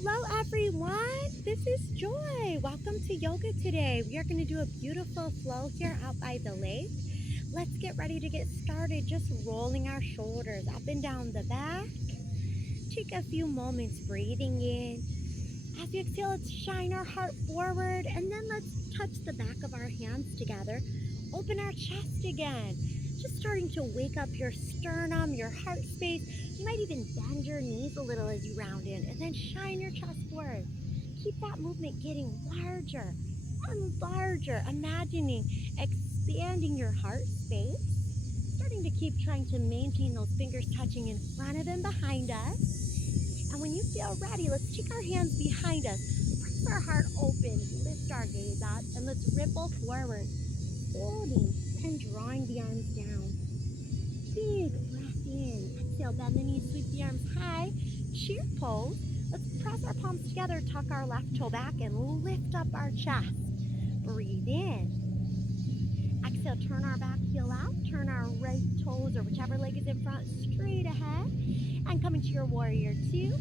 Hello everyone, this is Joy. Welcome to yoga today. We are going to do a beautiful flow here out by the lake. Let's get ready to get started, just rolling our shoulders up and down the back. Take a few moments breathing in. As we exhale, let's shine our heart forward and then let's touch the back of our hands together. Open our chest again. Just starting to wake up your sternum, your heart space. You might even bend your knees a little as you round in and then shine your chest forward. Keep that movement getting larger and larger, imagining expanding your heart space. Starting to keep trying to maintain those fingers touching in front of and behind us. And when you feel ready, let's take our hands behind us, press our heart open, lift our gaze up, and let's ripple forward, holding and drawing the arms down. Big breath in. Exhale, bend the knees, sweep the arms high. Cheer pose. Let's press our palms together, tuck our left toe back, and lift up our chest. Breathe in. Exhale, turn our back heel out. Turn our right toes or whichever leg is in front straight ahead. And come into your warrior two.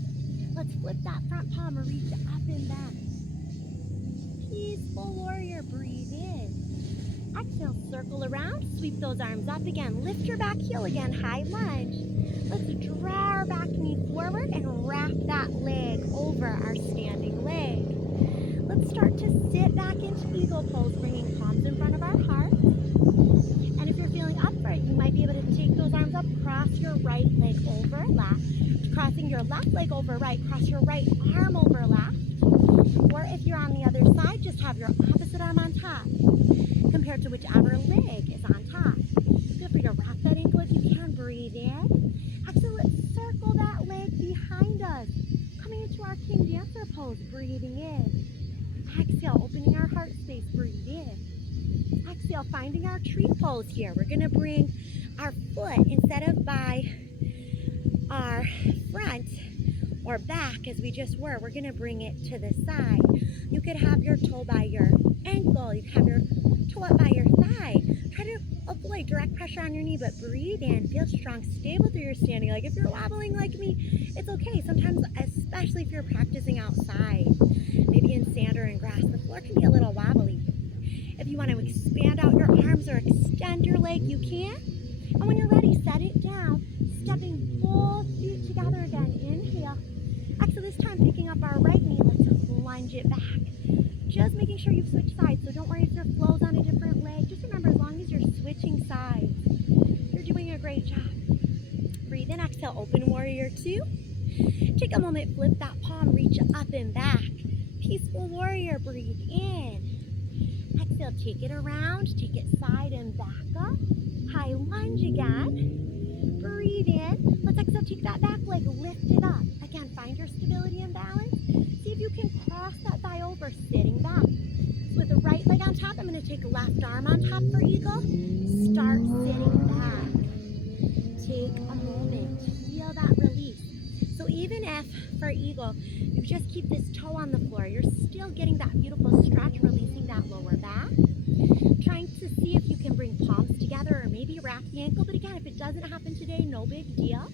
Let's flip that front palm and reach up and back. Peaceful warrior. Breathe in. Exhale, circle around, sweep those arms up again. Lift your back heel again, high lunge. Let's draw our back knee forward and wrap that leg over our standing leg. Let's start to sit back into eagle pose, bringing palms in front of our heart. And if you're feeling up for it, you might be able to take those arms up, cross your right leg over left, crossing your left leg over right, cross your right arm over left. Or if you're on the other side, just have your opposite arm on top, compared to whichever leg is on top. Feel free to wrap that ankle if you can. Breathe in. Exhale, let's circle that leg behind us. Coming into our King Dancer pose, breathing in. Exhale, opening our heart space, breathe in. Exhale, finding our tree pose here. We're going to bring our foot, instead of by our front or back as we just were, we're going to bring it to the side. You could have your toe by your ankle. You could have your toe up by your thigh. Try to avoid direct pressure on your knee, but breathe in. Feel strong, stable through your standing leg. If you're wobbling like me, it's okay. Sometimes, especially if you're practicing outside, maybe in sand or in grass, the floor can be a little wobbly. If you want to expand out your arms or extend your leg, you can. And when you're ready, set it down, stepping both feet together again. Inhale. Exhale, this time picking up our right knee, let's lunge it back. Just making sure you've switched sides, so don't worry if your flow's on a different leg. Just remember, as long as you're switching sides, you're doing a great job. Breathe in, exhale, open warrior two. Take a moment, flip that palm, reach up and back. Peaceful warrior, breathe in. Exhale, take it around, take it side and back up. High lunge again. Breathe in. Let's exhale, take that back leg, lift it up. Again, find your stability and balance. See if you can cross that thigh over, sitting back. So with the right leg on top, I'm going to take left arm on top for eagle. Start sitting back. Take a moment. Feel that release. So even if for eagle, you just keep this toe on the floor, you're still getting that beautiful stretch, releasing that lower back. Trying to see if you can bring palms together or maybe wrap the ankle. But again, if it doesn't happen today, no big deal.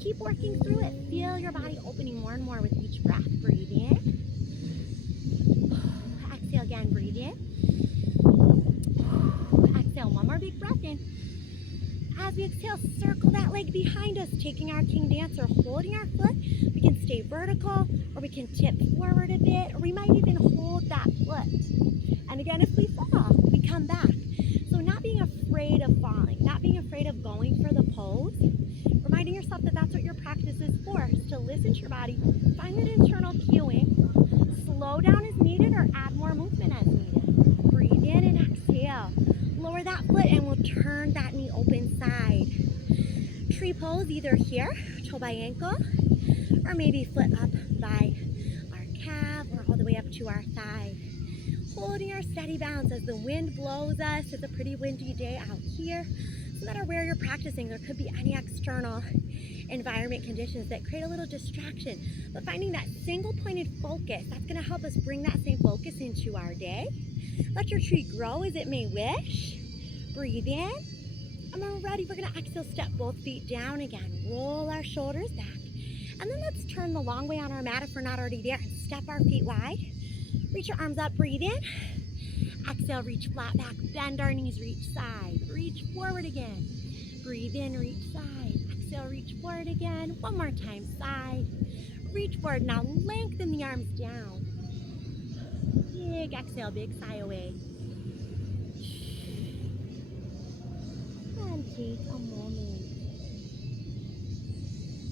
Keep working through it. Feel your body opening more and more with each breath. Breathe in. Exhale again, breathe in. Exhale, one more big breath in. As we exhale, circle that leg behind us, taking our King Dancer, holding our foot. We can stay vertical, or we can tip forward a bit, or we might even hold that foot. And again, if we fall, we come back. So not being afraid of falling, not being afraid of going for the pose, reminding yourself that that's what your practice is for, is to listen to your body, find that internal cueing, slow down as needed or add more movement as needed. Breathe in and exhale. Lower that foot and we'll turn that knee open side. Tree pose either here, toe by ankle, or maybe foot up by our calf or all the way up to our thigh. Holding our steady balance as the wind blows us. It's a pretty windy day out here. No matter where you're practicing, there could be any external environment conditions that create a little distraction. But finding that single pointed focus, that's going to help us bring that same focus into our day. Let your tree grow as it may wish. Breathe in. And when we're ready, we're going to exhale, step both feet down again. Roll our shoulders back. And then let's turn the long way on our mat if we're not already there and step our feet wide. Reach your arms up, breathe in. Exhale, reach flat back, bend our knees, reach side. Reach forward again. Breathe in, reach side. Exhale, reach forward again. One more time, side. Reach forward. Now lengthen the arms down. Big exhale, big sigh away. And take a moment.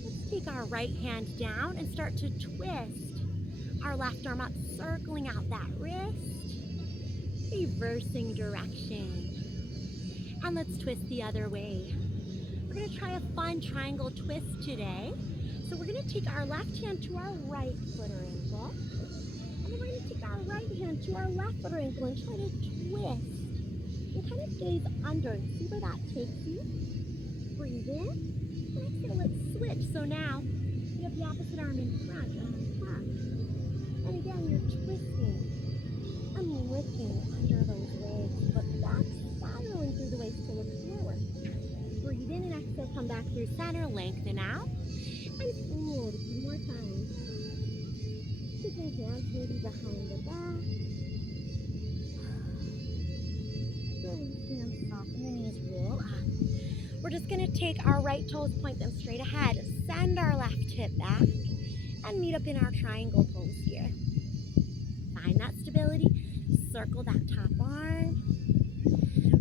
Let's take our right hand down and start to twist our left arm up, circling out that wrist, reversing direction. And let's twist the other way. We're going to try a fun triangle twist today. So we're going to take our left hand to our right foot or ankle. And then we're going to take our right hand to our left foot or ankle and try to twist. And kind of gaze under. See where that takes you? Breathe in. And exhale, let's switch. So now you have the opposite arm in front or in back. And again, you're twisting and lifting under those legs, but back spiraling through the waist to look forward. Breathe in and exhale, come back through center, lengthen out, and hold one more time. Taking hands maybe behind the back. Release hands, soften the knees, roll up. We're just gonna take our right toes, point them straight ahead, send our left hip back, and meet up in our triangle pose here. Find that stability, circle that top arm,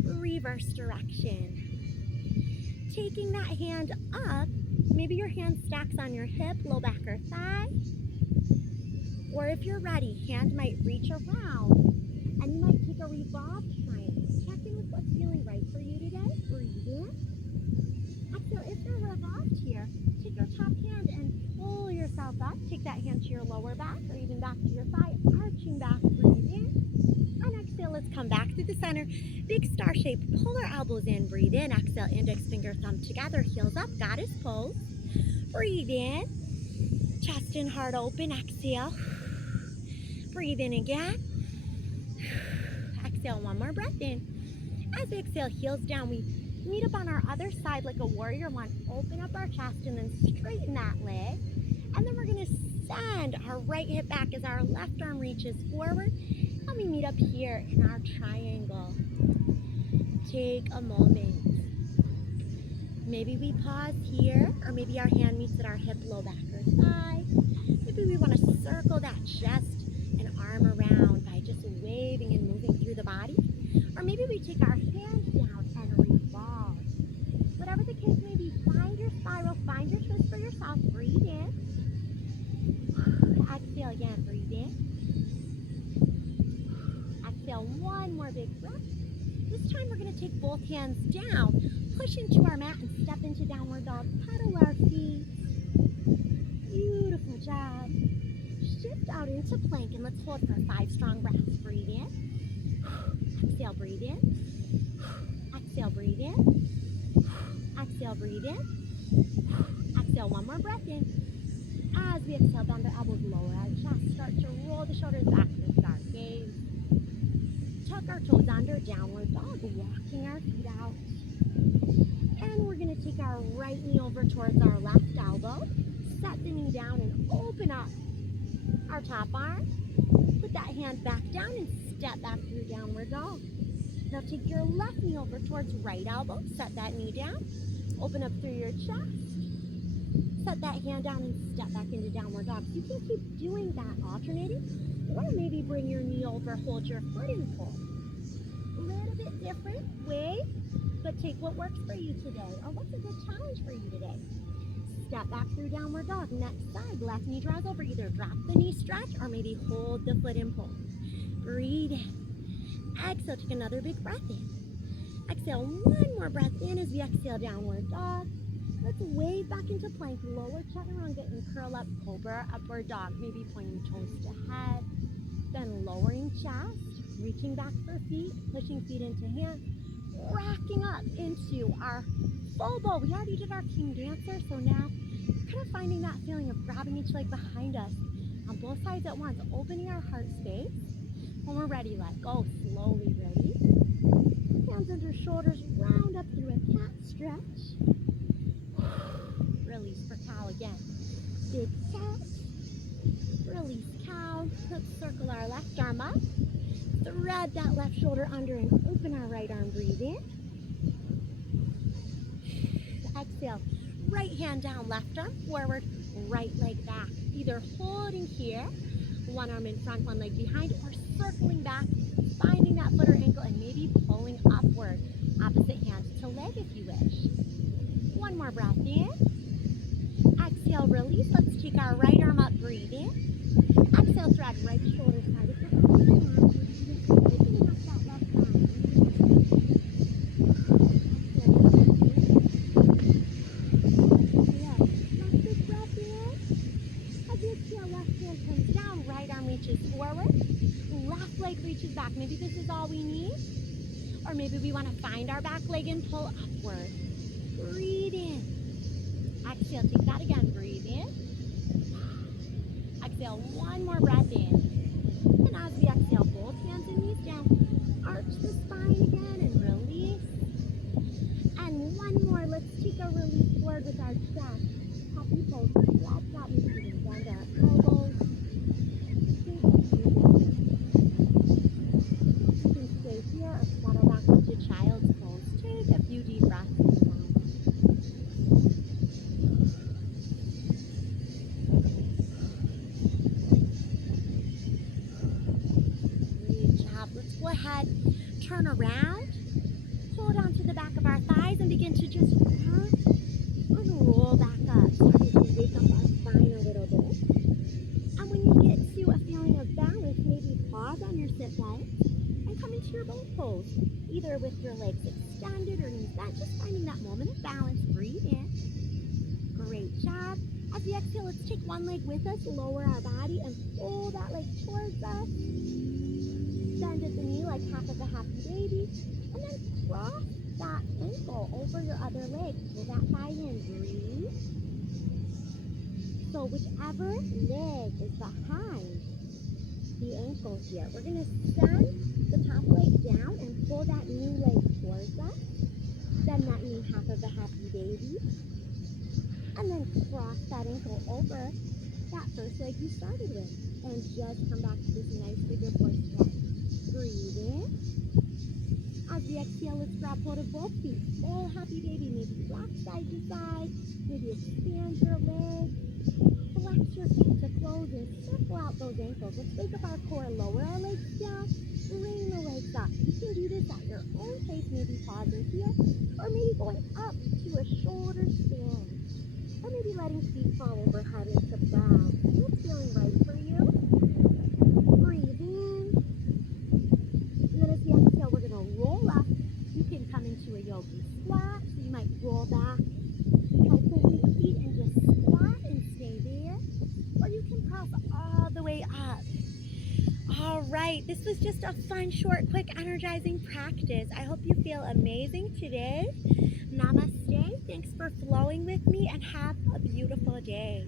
reverse direction. Taking that hand up, maybe your hand stacks on your hip, low back or thigh. Or if you're ready, hand might reach around and you might take a revolved triangle. Check in with what's feeling right for you today. Breathe in. Exhale, if you're revolved here, take your top hand and pull yourself up. Take that hand to your lower back or even back to your thigh, arching back. Breathe in. And exhale, let's come back through the center. Big star shape, pull our elbows in, breathe in. Exhale, index finger, thumb together, heels up, goddess pose. Breathe in. Chest and heart open, exhale. Breathe in again. Exhale, one more breath in. As we exhale, heels down, we meet up on our other side like a warrior one. Open up our chest and then straighten that leg. And then we're going to send our right hip back as our left arm reaches forward. And we meet up here in our triangle. Take a moment. Maybe we pause here, or maybe our hand meets at our hip, low back or thigh. Maybe we want to circle that chest and arm around by just waving and moving through the body. Or maybe we take our hands down and revolve. Whatever the case may be, find your spiral, find your twist for yourself. Breathe in. Exhale again, breathe in. Exhale, one more big breath. This time we're going to take both hands down, push into our mat and step into downward dog. Pedal our feet. Beautiful job. Shift out into plank and let's hold for 5 strong breaths. Breathe in. Exhale, breathe in. Exhale, breathe in. Exhale, breathe in. Exhale, one more breath in. As we exhale, bend the elbows, lower our chest. Start to roll the shoulders back to start gaze. Tuck our toes under, downward dog, walking our feet out. And we're going to take our right knee over towards our left elbow. Set the knee down and open up our top arm. Put that hand back down and step back through downward dog. Now take your left knee over towards right elbow. Set that knee down. Open up through your chest. Set that hand down and step back into downward dog. You can keep doing that, alternating. Or maybe bring your knee over, hold your foot in pull. A little bit different way, but take what works for you today. Or what's a good challenge for you today? Step back through downward dog. Next side, left knee draws over. Either drop the knee, stretch, or maybe hold the foot in pull. Breathe in. Exhale, take another big breath in. Exhale, one more breath in as we exhale, downward dog. Let's wave back into plank, lower chaturanga and curl up, cobra, upward dog. Maybe pointing toes to head, then lowering chest, reaching back for feet, pushing feet into hands, racking up into our full bow. We already did our king dancer, so now we're kind of finding that feeling of grabbing each leg behind us on both sides at once, opening our heart space. When we're ready, let go, slowly release. Hands under shoulders, round up through a cat stretch. Release for cow again. big cat. Release cow. Let's circle our left arm up. Thread that left shoulder under and open our right arm. Breathe in. Exhale. Right hand down, left arm forward, right leg back. Either holding here, one arm in front, one leg behind, or circling back, finding that foot or ankle and maybe pulling upward. Opposite hand to leg if you wish. One more breath in. Exhale, release. Let's take our right arm up, breathe in. Exhale, thread right shoulder side of your arm. Opening up that left arm. Left leg reaches back. Maybe this is all we need. Or maybe we want to find our back leg and pull upward. Breathe in. Exhale, take that again. Breathe in. Exhale, one more breath in. And as we exhale, both hands and knees down. Arch the spine again and release. And one more. Let's take a release forward with our chest. Happy pose. Flat top. We can bend our elbows. Here or settle back into child's pose. Take a few deep breaths down. Great job. Let's go ahead, turn around, hold on to the back of our thighs and begin to just rock and roll back up. Starting to wake up our spine a little bit. And when you get to a feeling of balance, maybe pause on your sit leg. Come into your boat pose, either with your legs extended or knees bent, just finding that moment of balance. Breathe in. Great job. As we exhale, let's take one leg with us, lower our body, and pull that leg towards us. Bend at the knee like half of a happy baby, and then cross that ankle over your other leg. Pull that thigh in. Breathe. So whichever leg is behind the ankle here, we're going to send the top leg down and pull that new leg towards us. Bend that knee half of a happy baby. And then cross that ankle over that first leg you started with. And just come back to this nice figure four stretch. Breathe in. As we exhale, let's grab hold of both feet. Full happy baby. Maybe rock side to side. Maybe expand your legs. Flex your feet to close and circle out those ankles. Let's wake up our core, lower our legs down, bring the legs up. You can do this at your own pace, maybe pausing here, or maybe going up to a shoulder stand, or maybe letting feet fall overhead into bow. What's feeling right for you? Breathe in. And then as we exhale, we're going to roll up. You can come into a yogi squat, so you might roll back, try pulling your feet and just squat and stay there. Or you can press all the way up. All right, this was just a fun, short, quick, energizing practice. I hope you feel amazing today. Namaste. Thanks for flowing with me and have a beautiful day.